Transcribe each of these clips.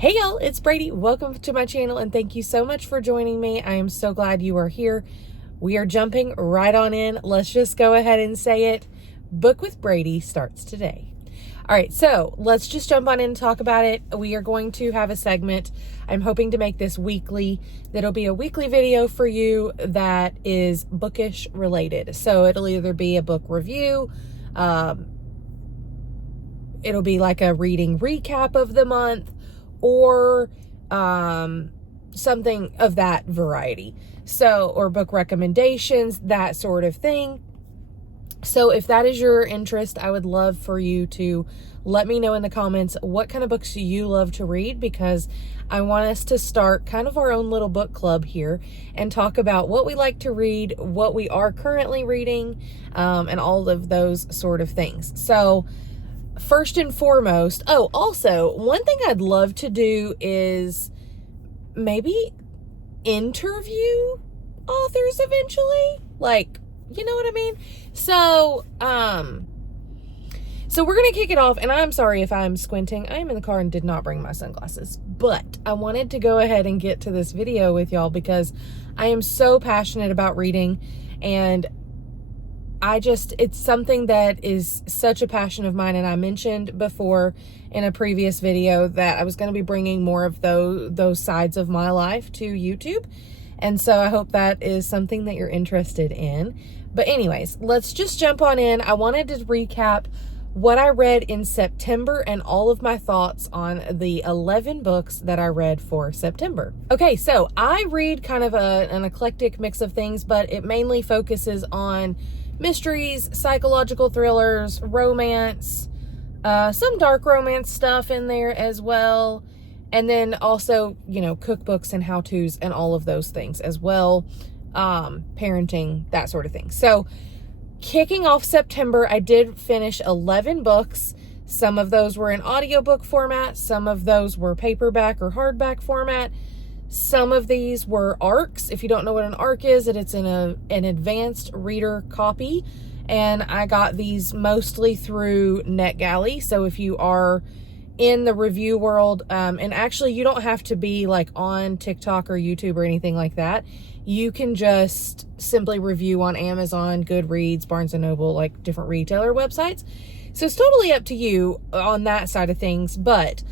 Hey y'all, it's Brady. Welcome to my channel and thank you so much for joining me. I am so glad you are here. We are jumping right on in. Let's just go ahead and say it. Book with Brady starts today. All right, so let's just jump on in and talk about it. We are going to have a segment. I'm hoping to make this weekly. That'll be a weekly video for you that is bookish related. So it'll either be a book review, it'll be like a reading recap of the month, or something of that variety. So, or book recommendations, that sort of thing. So if that is your interest, I would love for you to let me know in the comments what kind of books you love to read, because I want us to start kind of our own little book club here and talk about what we like to read, what we are currently reading, and all of those sort of things. So first and foremost, also, one thing I'd love to do is maybe interview authors eventually. Like, you know what I mean? So we're going to kick it off, and I'm sorry if I'm squinting. I am in the car and did not bring my sunglasses, but I wanted to go ahead and get to this video with y'all because I am so passionate about reading, and it's something that is such a passion of mine. And I mentioned before in a previous video that I was going to be bringing more of those sides of my life to YouTube. And so I hope that is something that you're interested in. But anyways, let's just jump on in. I wanted to recap what I read in September and all of my thoughts on the 11 books that I read for September. Okay, so I read kind of an eclectic mix of things, but it mainly focuses on mysteries, psychological thrillers, romance, some dark romance stuff in there as well. And then also, cookbooks and how-tos and all of those things as well. Parenting, that sort of thing. So kicking off September, I did finish 11 books. Some of those were in audiobook format. Some of those were paperback or hardback format. Some of these were ARCs. If you don't know what an ARC is, it's an advanced reader copy. And I got these mostly through NetGalley. So if you are in the review world, and actually you don't have to be like on TikTok or YouTube or anything like that. You can just simply review on Amazon, Goodreads, Barnes & Noble, like different retailer websites. So it's totally up to you on that side of things. But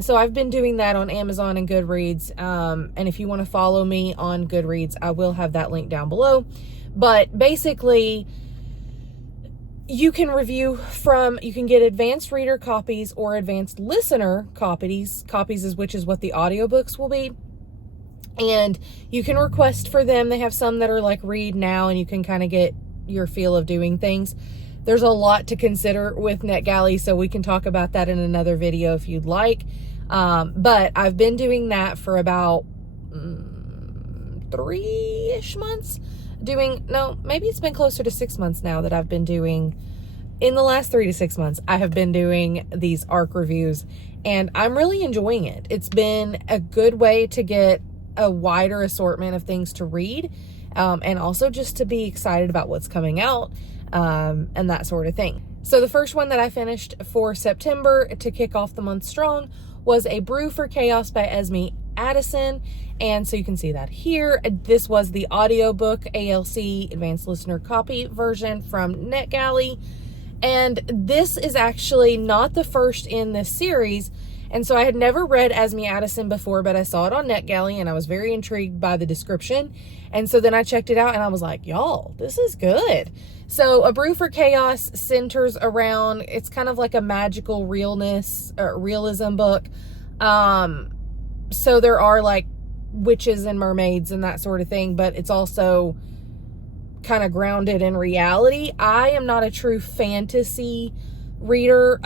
so I've been doing that on Amazon and Goodreads. And if you want to follow me on Goodreads, I will have that link down below. But basically, you can you can get advanced reader copies or advanced listener copies which is what the audiobooks will be. And you can request for them. They have some that are like read now, and you can kind of get your feel of doing things. There's a lot to consider with NetGalley, so we can talk about that in another video if you'd like. But I've been doing that for about 3-ish months. Maybe it's been closer to 6 months now that I've been doing. In the last 3 to 6 months, I have been doing these ARC reviews, and I'm really enjoying it. It's been a good way to get a wider assortment of things to read, and also just to be excited about what's coming out, and that sort of thing. So the first one that I finished for September to kick off the month strong was A Brew for Chaos by Esme Addison. And so you can see that here. This was the audiobook ALC Advanced Listener Copy version from NetGalley. And this is actually not the first in this series. And so I had never read Esme Addison before, but I saw it on NetGalley and I was very intrigued by the description. And so then I checked it out and I was like, y'all, this is good. So A Brew for Chaos centers around, it's kind of like a magical realism book. So there are like witches and mermaids and that sort of thing, but it's also kind of grounded in reality. I am not a true fantasy reader,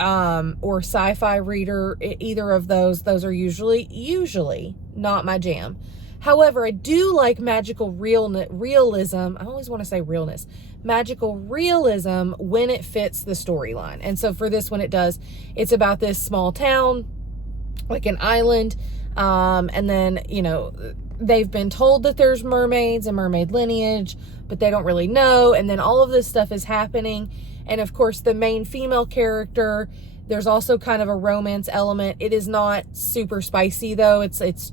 or sci-fi reader. Either of those are usually not my jam. However, I do like magical realism. I always want to say realness. Magical realism when it fits the storyline. And so for this one, it does. It's about this small town, like an island. And then, they've been told that there's mermaids and mermaid lineage, but they don't really know. And then all of this stuff is happening. And of course, the main female character There's also kind of a romance element. It is not super spicy though. It's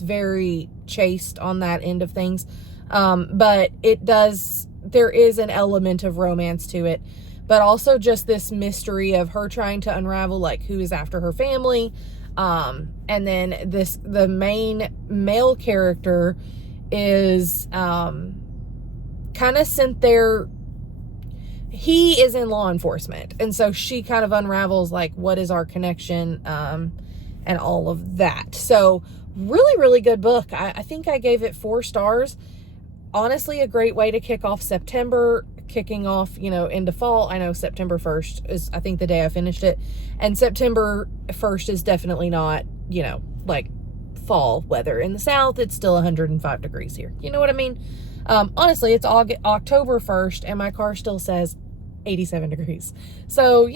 very chaste on that end of things. But there is an element of romance to it, but also just this mystery of her trying to unravel like who is after her family. And then the main male character is, kind of sent there. He is in law enforcement. And so she kind of unravels like, what is our connection? And all of that. So really, really good book. I think I gave it 4 stars. Honestly, a great way to kick off September, kicking off, into fall. I know September 1st is, I think, the day I finished it. And September 1st is definitely not, like fall weather. In the South, it's still 105 degrees here. You know what I mean? Honestly, it's October 1st and my car still says 87 degrees. So,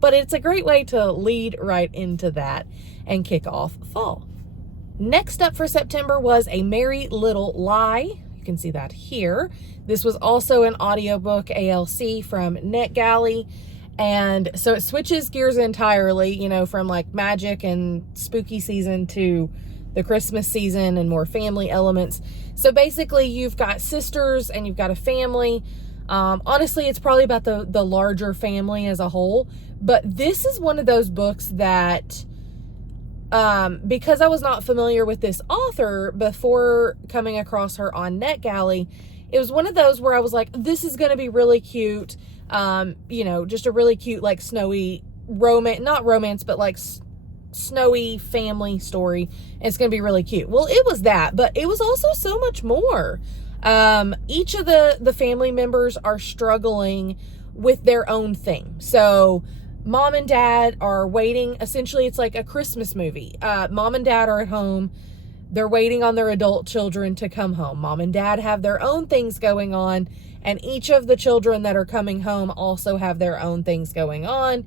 but it's a great way to lead right into that and kick off fall. Next up for September was A Merry Little Lie. You can see that here. This was also an audiobook ALC from NetGalley. And so it switches gears entirely, from like magic and spooky season to the Christmas season and more family elements. So basically you've got sisters and you've got a family. Honestly, it's probably about the larger family as a whole. But this is one of those books that, because I was not familiar with this author before coming across her on NetGalley, it was one of those where I was like, this is going to be really cute. Just a really cute, like snowy not romance, but like snowy family story. It's going to be really cute. Well, it was that, but it was also so much more. Each of the family members are struggling with their own thing. So mom and dad are waiting. Essentially, it's like a Christmas movie. Mom and dad are at home. They're waiting on their adult children to come home. Mom and dad have their own things going on, and each of the children that are coming home also have their own things going on.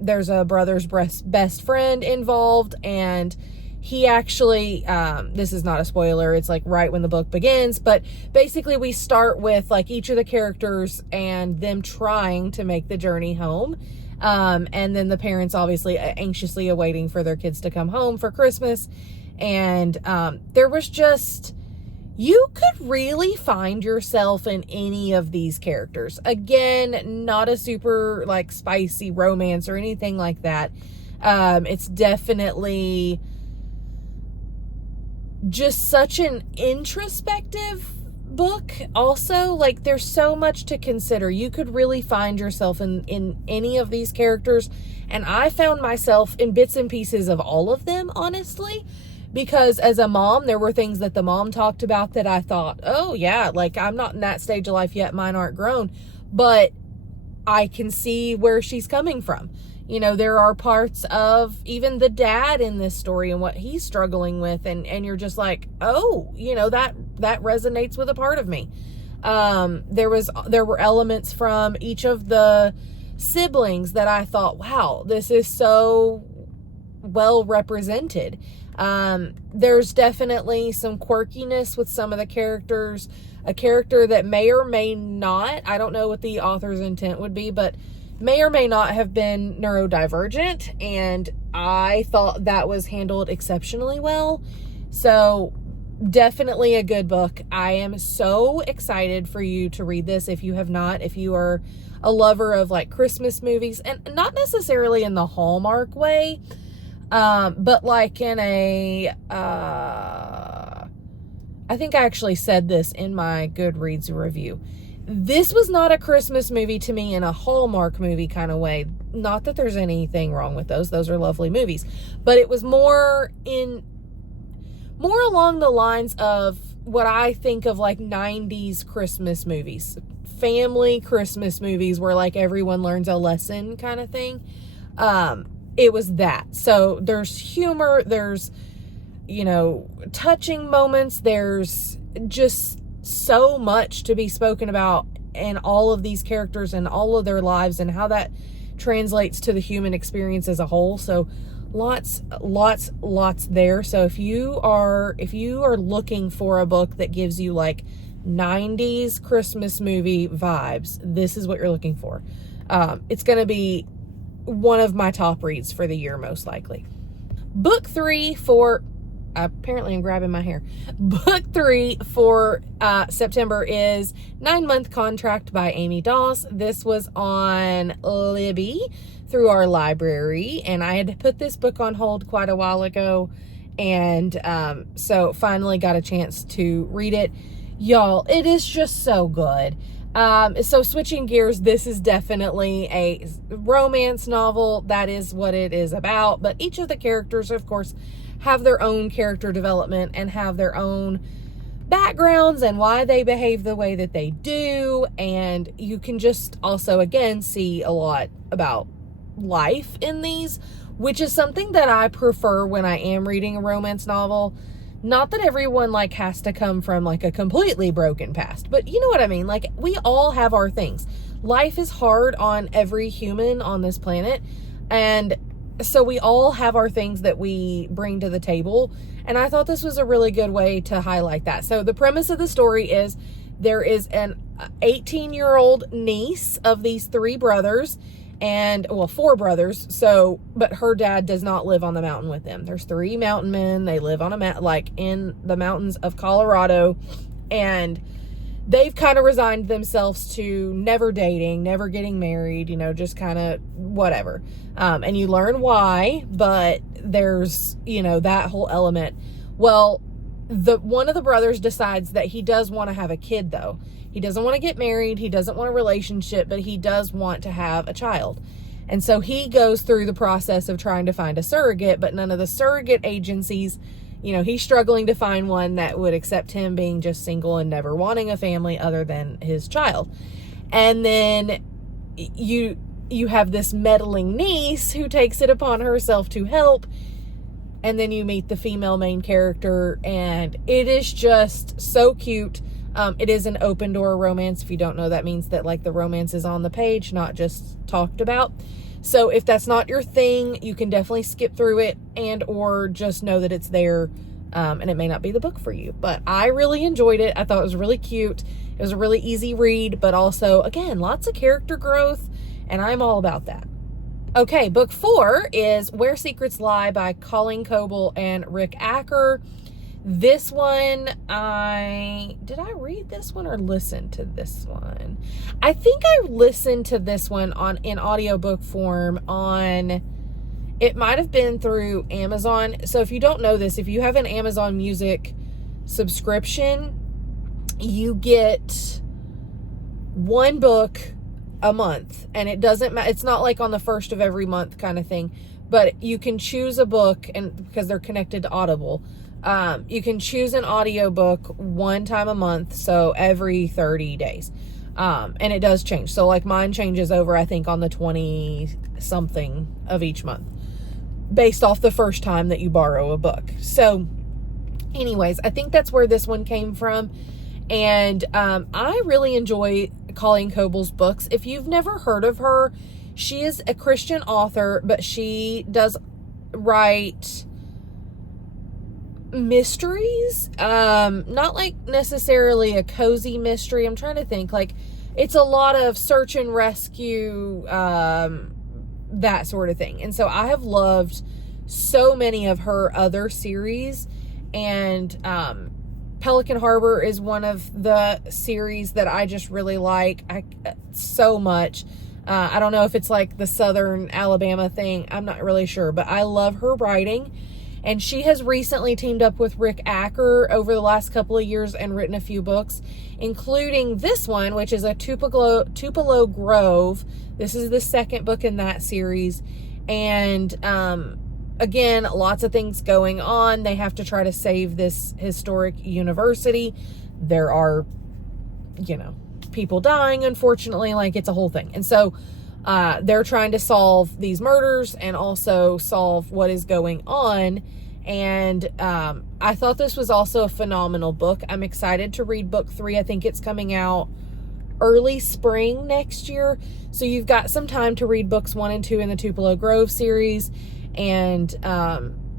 There's a brother's best friend involved, and he actually, this is not a spoiler, it's like right when the book begins, but basically we start with like each of the characters and them trying to make the journey home. And then the parents obviously anxiously awaiting for their kids to come home for Christmas. And there was just, you could really find yourself in any of these characters. Again, not a super like spicy romance or anything like that. It's definitely just such an introspective book. Also, like, there's so much to consider. You could really find yourself in any of these characters, and I found myself in bits and pieces of all of them, honestly, because as a mom, there were things that the mom talked about that I thought, oh yeah, like, I'm not in that stage of life yet, mine aren't grown, but I can see where she's coming from. There are parts of even the dad in this story and what he's struggling with. And you're just like, oh, that resonates with a part of me. There were elements from each of the siblings that I thought, wow, this is so well represented. There's definitely some quirkiness with some of the characters, a character that may or may not, I don't know what the author's intent would be, but may or may not have been neurodivergent, and I thought that was handled exceptionally well. So definitely a good book. I am so excited for you to read this if you have not, if you are a lover of like Christmas movies, and not necessarily in the Hallmark way, but like in a, I think I actually said this in my Goodreads review. This was not a Christmas movie to me in a Hallmark movie kind of way. Not that there's anything wrong with those. Those are lovely movies. But it was more along the lines of what I think of like 90s Christmas movies. Family Christmas movies where like everyone learns a lesson kind of thing. It was that. So there's humor, there's, touching moments, there's just so much to be spoken about in all of these characters and all of their lives and how that translates to the human experience as a whole. So lots there. So if you are looking for a book that gives you like 90s Christmas movie vibes, this is what you're looking for. It's going to be one of my top reads for the year, most likely. Book 3 for, apparently I'm grabbing my hair. Book 3 for September is 9-Month Contract by Amy Doss. This was on Libby through our library, and I had put this book on hold quite a while ago, and so finally got a chance to read it. Y'all, it is just so good. So switching gears, this is definitely a romance novel. That is what it is about. But each of the characters, of course, have their own character development and have their own backgrounds and why they behave the way that they do. And you can just also, again, see a lot about life in these, which is something that I prefer when I am reading a romance novel. Not that everyone like has to come from like a completely broken past, but you know what I mean? Like, we all have our things. Life is hard on every human on this planet. And so we all have our things that we bring to the table. And I thought this was a really good way to highlight that. So the premise of the story is there is an 18-year-old niece of these 3 brothers, and well, 4 brothers. So, but her dad does not live on the mountain with them. There's 3 mountain men. They live on a like in the mountains of Colorado, and they've kind of resigned themselves to never dating, never getting married, you know, just kind of whatever. And you learn why, but there's, you know, that whole element. Well, one of the brothers decides that he does want to have a kid, though. He doesn't want to get married. He doesn't want a relationship, but he does want to have a child. And so he goes through the process of trying to find a surrogate, but none of the surrogate agencies, you know, he's struggling to find one that would accept him being just single and never wanting a family other than his child. And then you have this meddling niece who takes it upon herself to help. And then you meet the female main character, and it is just so cute. It is an open door romance. If you don't know, that means that like the romance is on the page, not just talked about. So if that's not your thing, you can definitely skip through it and or just know that it's there, and it may not be the book for you. But I really enjoyed it. I thought it was really cute. It was a really easy read, but also, again, lots of character growth, and I'm all about that. Okay, book 4 is Where Secrets Lie by Colleen Coble and Rick Acker. This one, did I read this one or listen to this one? I think I listened to this one in audiobook form on, it might have been through Amazon. So if you don't know this, if you have an Amazon Music subscription, you get 1 book a month, and it doesn't matter. It's not like on the first of every month kind of thing, but you can choose a book, and because they're connected to Audible, you can choose an audiobook 1 time a month, so every 30 days. And it does change. So like mine changes over, I think, on the 20 something of each month based off the first time that you borrow a book. So anyways, I think that's where this one came from. And I really enjoy Colleen Coble's books. If you've never heard of her, she is a Christian author, but she does write mysteries, not like necessarily a cozy mystery. I'm trying to think, like, it's a lot of search and rescue, that sort of thing. And so I have loved so many of her other series, and Pelican Harbor is one of the series that I just really like so much. I don't know if it's like the Southern Alabama thing. I'm not really sure, but I love her writing. And she has recently teamed up with Rick Acker over the last couple of years and written a few books, including this one, which is a Tupelo Grove. This is the 2nd book in that series. And again, lots of things going on. They have to try to save this historic university. There are, you know, people dying, unfortunately. Like, it's a whole thing. And so they're trying to solve these murders and also solve what is going on. And I thought this was also a phenomenal book. I'm excited to read book 3. I think it's coming out early spring next year. So you've got some time to read books 1 and 2 in the Tupelo Grove series. And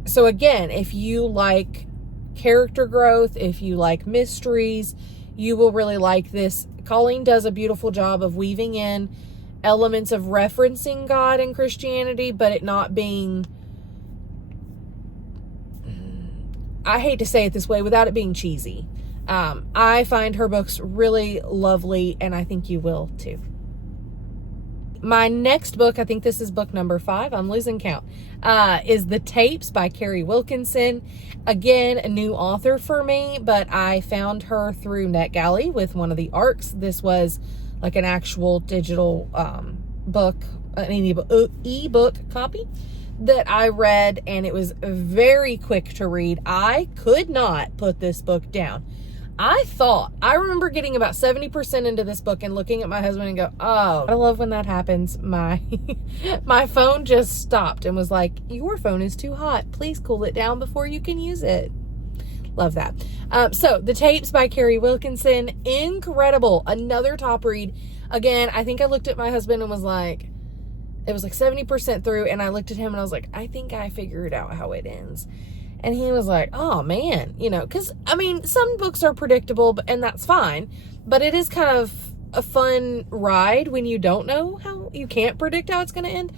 so again, if you like character growth, if you like mysteries, you will really like this. Colleen does a beautiful job of weaving in elements of referencing God and Christianity, but it not being, I hate to say it this way, without it being cheesy. I find her books really lovely, and I think you will too. My next book, I think this is book number 5, I'm losing count, is The Tapes by Carrie Wilkinson. Again, a new author for me, but I found her through NetGalley with one of the ARCs. This was like an actual digital book, an ebook copy that I read, and it was very quick to read. I could not put this book down. I remember getting about 70% into this book and looking at my husband and go, oh, I love when that happens. My phone just stopped and was like, your phone is too hot. Please cool it down before you can use it. Love that. So The Tapes by Carrie Wilkinson, incredible. Another top read. Again, I think I looked at my husband and was like, it was like 70% through, and I looked at him and I was like, I think I figured out how it ends. And he was like, oh man, because I mean, some books are predictable, and that's fine, but it is kind of a fun ride when you don't know how, you can't predict how it's going to end.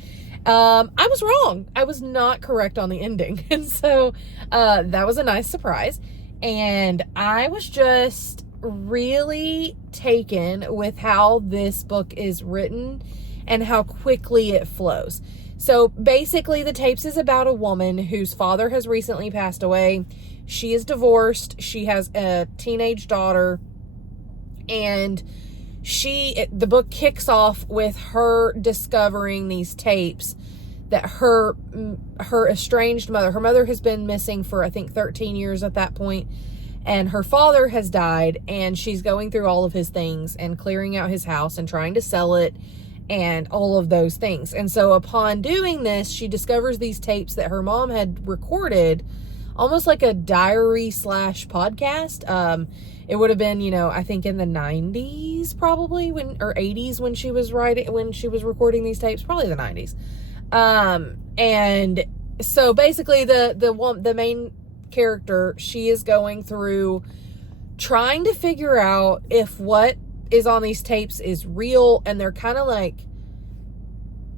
I was wrong. I was not correct on the ending. And so, that was a nice surprise. And I was just really taken with how this book is written and how quickly it flows. So basically, The Tapes is about a woman whose father has recently passed away. She is divorced. She has a teenage daughter. And the book kicks off with her discovering these tapes that her estranged mother, her mother has been missing for, I think, 13 years at that point. And her father has died, and she's going through all of his things and clearing out his house and trying to sell it and all of those things. And so upon doing this, she discovers these tapes that her mom had recorded, almost like a diary / podcast. It would have been, I think in the 90s probably, or 80s when she was recording these tapes, probably the 90s. And so basically the main character, she is going through trying to figure out if what is on these tapes is real, and they're kind of like,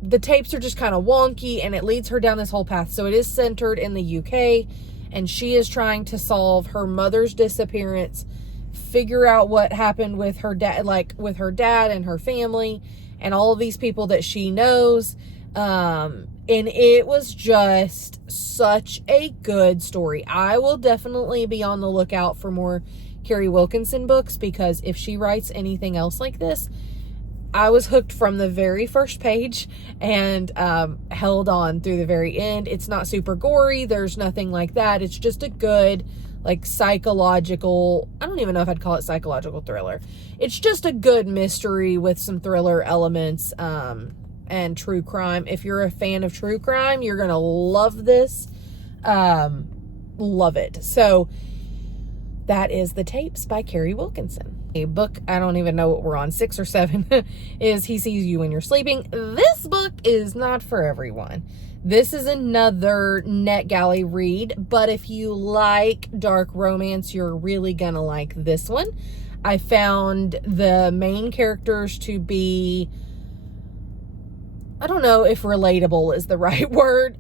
the tapes are just kind of wonky, and it leads her down this whole path. So it is centered in the UK, and she is trying to solve her mother's disappearance, figure out what happened with her dad, like with her dad and her family and all of these people that she knows. And it was just such a good story. I will definitely be on the lookout for more Carrie Wilkinson books, because if she writes anything else like this, I was hooked from the very first page and held on through the very end. It's not super gory. There's nothing like that. It's just a good, like, psychological, I don't even know if I'd call it psychological thriller. It's just a good mystery with some thriller elements and true crime. If you're a fan of true crime, you're going to love this. Love it. So that is The Tapes by Carrie Wilkinson. A book, I don't even know what we're on, 6 or 7, is He Sees You When You're Sleeping. This book is not for everyone. This is another NetGalley read, but if you like dark romance, you're really gonna like this one. I found the main characters to be, I don't know if relatable is the right word,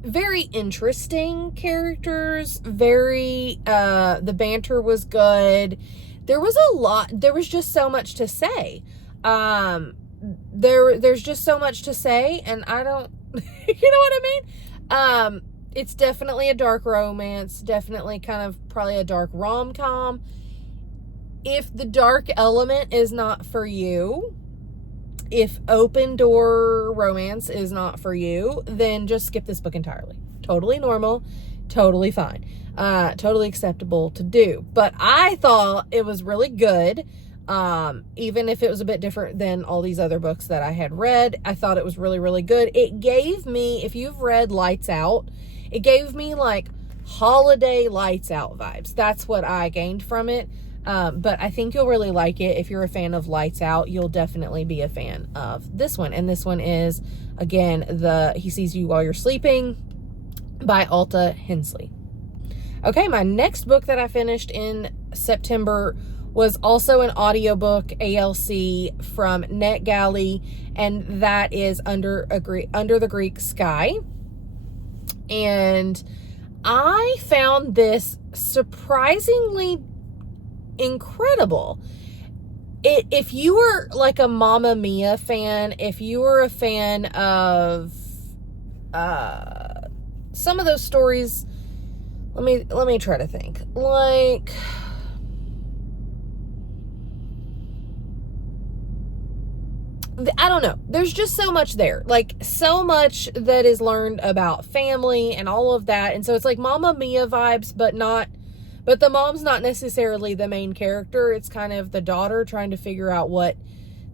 very interesting characters, the banter was good. There was just so much to say. There's just so much to say, and I don't, you know what I mean? It's definitely a dark romance, definitely kind of probably a dark rom-com. If the dark element is not for you, if open door romance is not for you, then just skip this book entirely. Totally normal, totally fine, totally acceptable to do. But I thought it was really good. Even if it was a bit different than all these other books that I had read, I thought it was really, really good. It gave me, if you've read Lights Out, it gave me like holiday Lights Out vibes. That's what I gained from it. But I think you'll really like it. If you're a fan of Lights Out, you'll definitely be a fan of this one. And this one is, again, He Sees You While You're Sleeping by Alta Hensley. Okay, my next book that I finished in September was also an audiobook ALC from NetGalley, and that is Under the Greek Sky. And I found this surprisingly incredible. If you were like a Mamma Mia fan, if you were a fan of some of those stories, let me try to think. Like, I don't know. There's just so much there. Like, so much that is learned about family and all of that. And so it's like Mamma Mia vibes, but the mom's not necessarily the main character. It's kind of the daughter trying to figure out what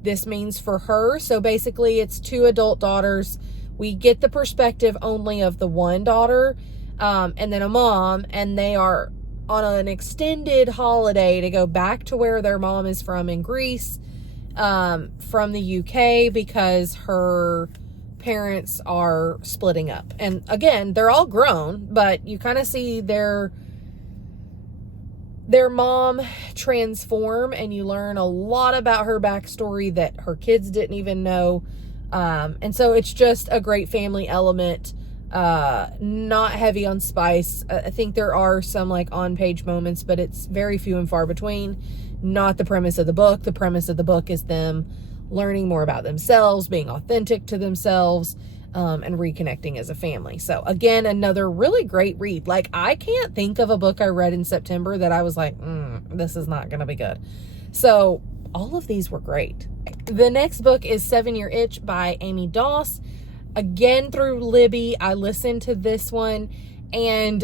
this means for her. So basically it's two adult daughters. We get the perspective only of the one daughter, and then a mom, and they are on an extended holiday to go back to where their mom is from in Greece, from the UK, because her parents are splitting up. And again, they're all grown, but you kind of see their mom transform, and you learn a lot about her backstory that her kids didn't even know. And so it's just a great family element, not heavy on spice. I think there are some like on-page moments, but it's very few and far between. Not the premise of the book. The premise of the book is them learning more about themselves, being authentic to themselves, and reconnecting as a family. So again, another really great read. Like, I can't think of a book I read in September that I was like, this is not going to be good. So all of these were great. The next book is 7-Year Itch by Amy Doss. Again, through Libby, I listened to this one, and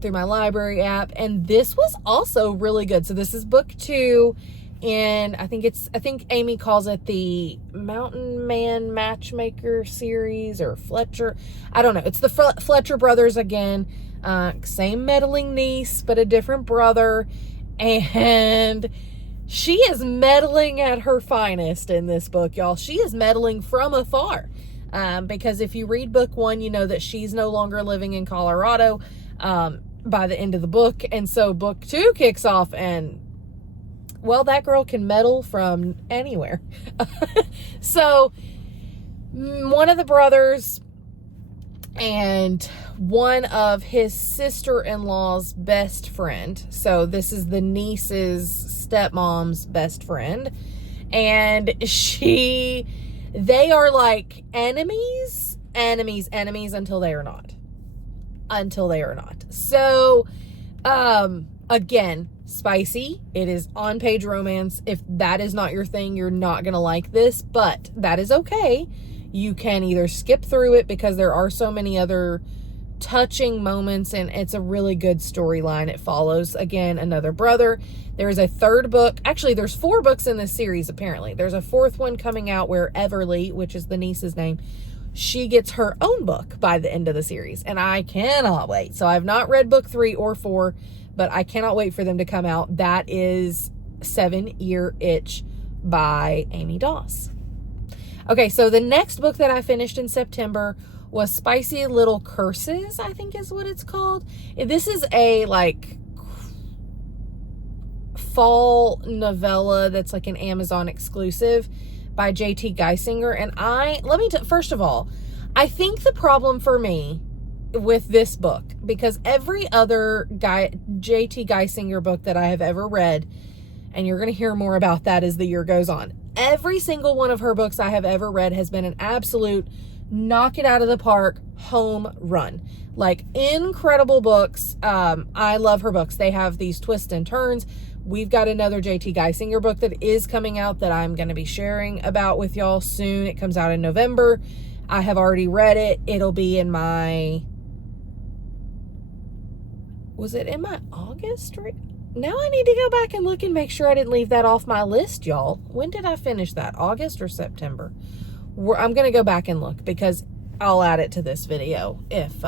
through my library app, and this was also really good. So this is book 2, and I think Amy calls it the Mountain Man Matchmaker series, or Fletcher. I don't know. It's the Fletcher brothers again. Same meddling niece, but a different brother. And she is meddling at her finest in this book, y'all. She is meddling from afar. Because if you read book 1, you know that she's no longer living in Colorado by the end of the book. And so book 2 kicks off, and, well, that girl can meddle from anywhere. So one of the brothers and one of his sister-in-law's best friend. So this is the niece's stepmom's best friend. And they are like enemies until they are not. So, again, spicy. It is on-page romance. If that is not your thing, you're not going to like this, but that is okay. You can either skip through it because there are so many other touching moments, and it's a really good storyline. It follows, again, another brother. There is a third book. Actually, there's 4 books in this series, apparently. There's a 4th one coming out where Everly, which is the niece's name, she gets her own book by the end of the series, and I cannot wait. So I've not read book 3 or 4, but I cannot wait for them to come out. That is 7-Year Itch by Amy Doss. Okay, so the next book that I finished in September was Spicy Little Curses, I think is what it's called. This is a, like, fall novella that's like an Amazon exclusive by J.T. Geisinger. And first of all, I think the problem for me with this book, because every other J.T. Geisinger book that I have ever read, and you're going to hear more about that as the year goes on, every single one of her books I have ever read has been an absolute knock it out of the park home run. Like, incredible books. I love her books. They have these twists and turns. We've got another J.T. Geisinger book that is coming out that I'm going to be sharing about with y'all soon. It comes out in November. I have already read it. It'll be in my... Was it in my August? Now I need to go back and look and make sure I didn't leave that off my list, y'all. When did I finish that? August or September? I'm going to go back and look, because I'll add it to this video if...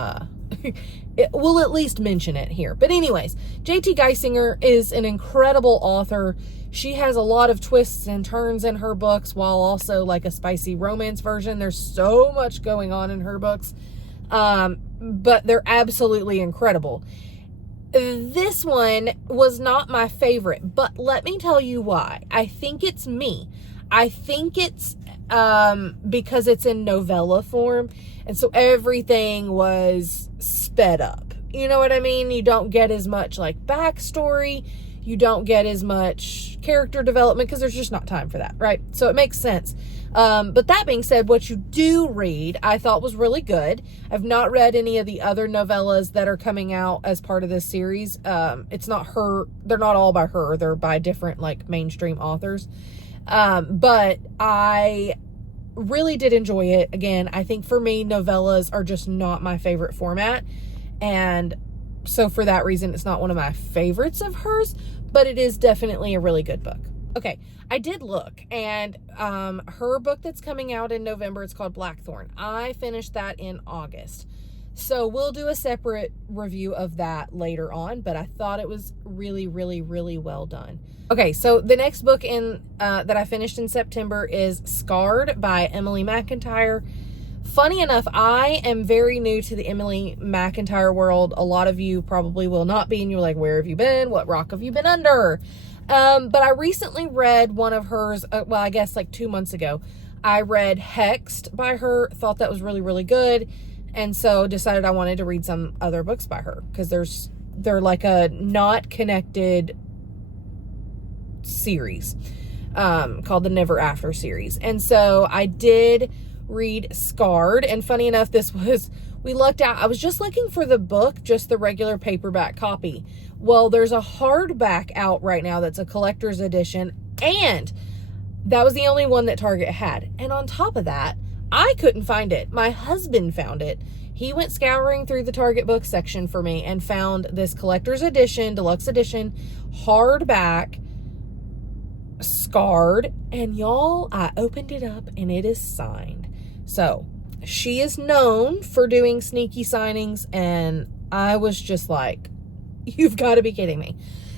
we'll at least mention it here. But anyways, J.T. Geisinger is an incredible author. She has a lot of twists and turns in her books, while also like a spicy romance version. There's so much going on in her books. But they're absolutely incredible. This one was not my favorite, but let me tell you why. I think it's me. I think it's because it's in novella form, and so everything was sped up. You know what I mean? You don't get as much like backstory. You don't get as much character development because there's just not time for that, right? So it makes sense. But that being said, what you do read, I thought was really good. I've not read any of the other novellas that are coming out as part of this series. It's not her. They're not all by her. They're by different like mainstream authors. But I really did enjoy it. Again, I think for me, novellas are just not my favorite format. And so for that reason, it's not one of my favorites of hers, but it is definitely a really good book. Okay, I did look, and her book that's coming out in November, it's called Blackthorn. I finished that in August. So we'll do a separate review of that later on, but I thought it was really, really, really well done. Okay, so the next book that I finished in September is Scarred by Emily McIntyre. Funny enough, I am very new to the Emily McIntyre world. A lot of you probably will not be, and you're like, where have you been? What rock have you been under? But I recently read one of hers, well, I guess like 2 months ago. I read Hexed by her, thought that was really, really good, and so decided I wanted to read some other books by her, because they're like a not connected series called the Never After series. And so I did read Scarred, and funny enough, we lucked out. I was just looking for the book, just the regular paperback copy. Well, there's a hardback out right now that's a collector's edition, and that was the only one that Target had. And on top of that, I couldn't find it. My husband found it. He went scouring through the Target book section for me and found this collector's edition, deluxe edition, hardback, Scarred, and y'all, I opened it up and it is signed. So she is known for doing sneaky signings, and I was just like, you've got to be kidding me.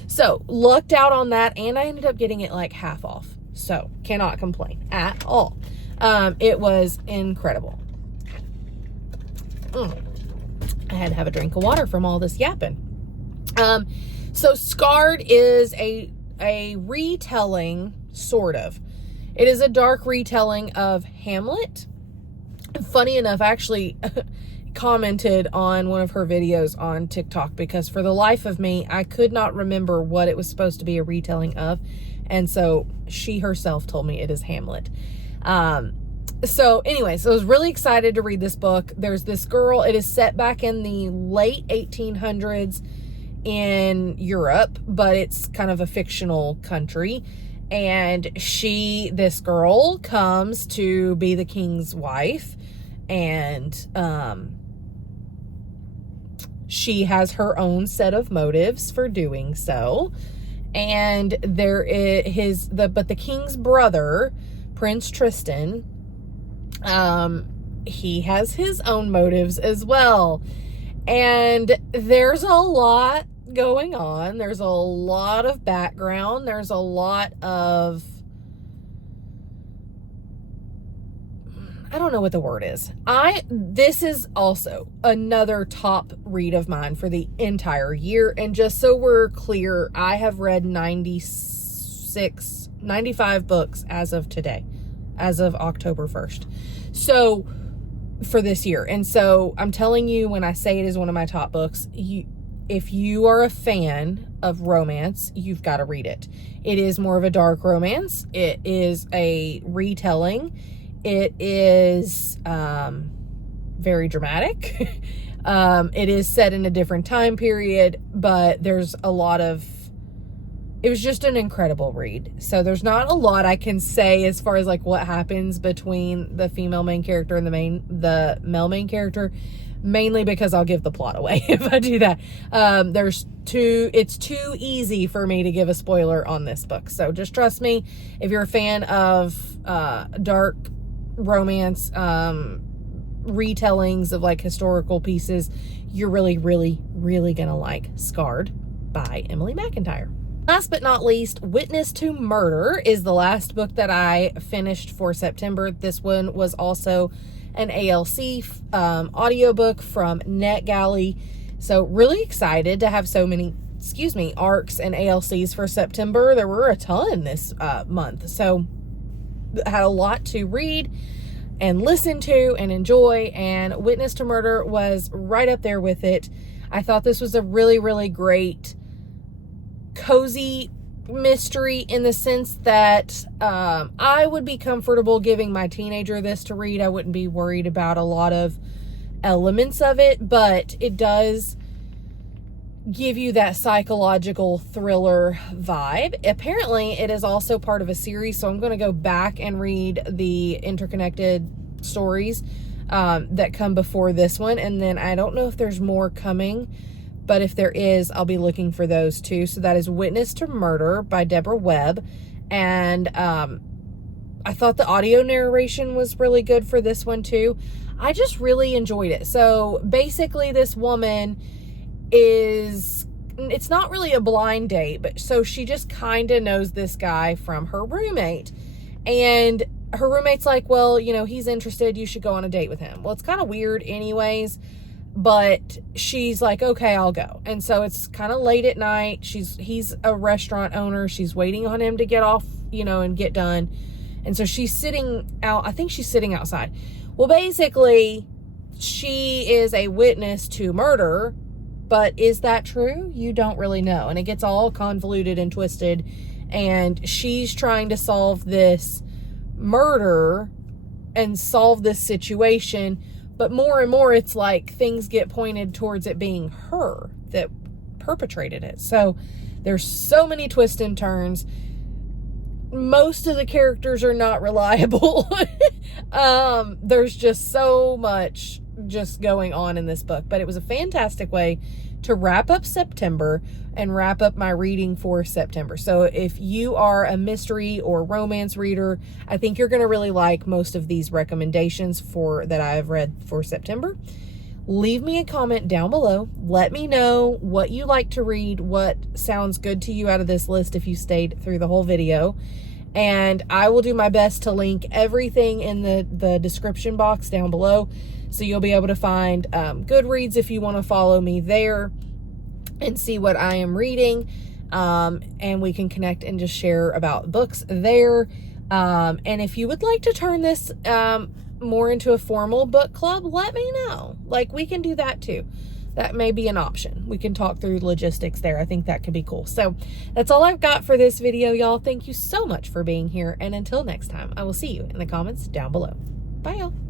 So lucked out on that, and I ended up getting it like half off. So cannot complain at all. It was incredible. I had to have a drink of water from all this yapping. So Scarred is a retelling, sort of. It is a dark retelling of Hamlet. Funny enough, I actually commented on one of her videos on TikTok, because for the life of me, I could not remember what it was supposed to be a retelling of. And so she herself told me it is Hamlet. So anyways, I was really excited to read this book. There's this girl. It is set back in the late 1800s in Europe, but it's kind of a fictional country. And this girl comes to be the king's wife, and she has her own set of motives for doing so. And but the king's brother, Prince Tristan, he has his own motives as well. And there's a lot going on. There's a lot of background. There's a lot of, I don't know what the word is. This is also another top read of mine for the entire year. And just so we're clear, I have read 95 books as of today, as of October 1st. So for this year. And so I'm telling you, when I say it is one of my top books, if you are a fan of romance, you've got to read it. It is more of a dark romance. It is a retelling. It is very dramatic. It is set in a different time period, but there's a lot of, it was just an incredible read. So there's not a lot I can say as far as like what happens between the female main character and the male main character, mainly because I'll give the plot away if I do that. It's too easy for me to give a spoiler on this book. So just trust me. If you're a fan of dark romance, retellings of like historical pieces, you're really, really, really gonna like Scarred by Emily McIntyre. Last but not least, Witness to Murder is the last book that I finished for September. This one was also an ALC audiobook from NetGalley. So really excited to have so many, ARCs and ALCs for September. There were a ton this month. So I had a lot to read and listen to and enjoy, and Witness to Murder was right up there with it. I thought this was a really, really great, cozy mystery in the sense that I would be comfortable giving my teenager this to read. I wouldn't be worried about a lot of elements of it, but it does give you that psychological thriller vibe. Apparently, it is also part of a series, so I'm going to go back and read the interconnected stories that come before this one, and then I don't know if there's more coming, but if there is, I'll be looking for those too. So that is Witness to Murder by Deborah Webb, and I thought the audio narration was really good for this one too. I just really enjoyed it. So basically, this woman it's not really a blind date, but so she just kind of knows this guy from her roommate, and her roommate's like, well, you know, he's interested, you should go on a date with him. Well, it's kind of weird anyways, but she's like, okay, I'll go. And so it's kind of late at night. He's a restaurant owner. She's waiting on him to get off, you know, and get done. And so she's sitting out, I think she's sitting outside. Well, basically, she is a witness to murder. But is that true? You don't really know. And it gets all convoluted and twisted. And she's trying to solve this murder and solve this situation. But more and more, it's like things get pointed towards it being her that perpetrated it. So there's so many twists and turns. Most of the characters are not reliable. There's just so much just going on in this book, but it was a fantastic way to wrap up September and wrap up my reading for September. So if you are a mystery or romance reader, I think you're going to really like most of these recommendations that I've read for September. Leave me a comment down below. Let me know what you like to read, what sounds good to you out of this list if you stayed through the whole video. And I will do my best to link everything in the description box down below. So you'll be able to find Goodreads if you want to follow me there and see what I am reading. And we can connect and just share about books there. And if you would like to turn this more into a formal book club, let me know. Like, we can do that too. That may be an option. We can talk through logistics there. I think that could be cool. So that's all I've got for this video, y'all. Thank you so much for being here. And until next time, I will see you in the comments down below. Bye, y'all.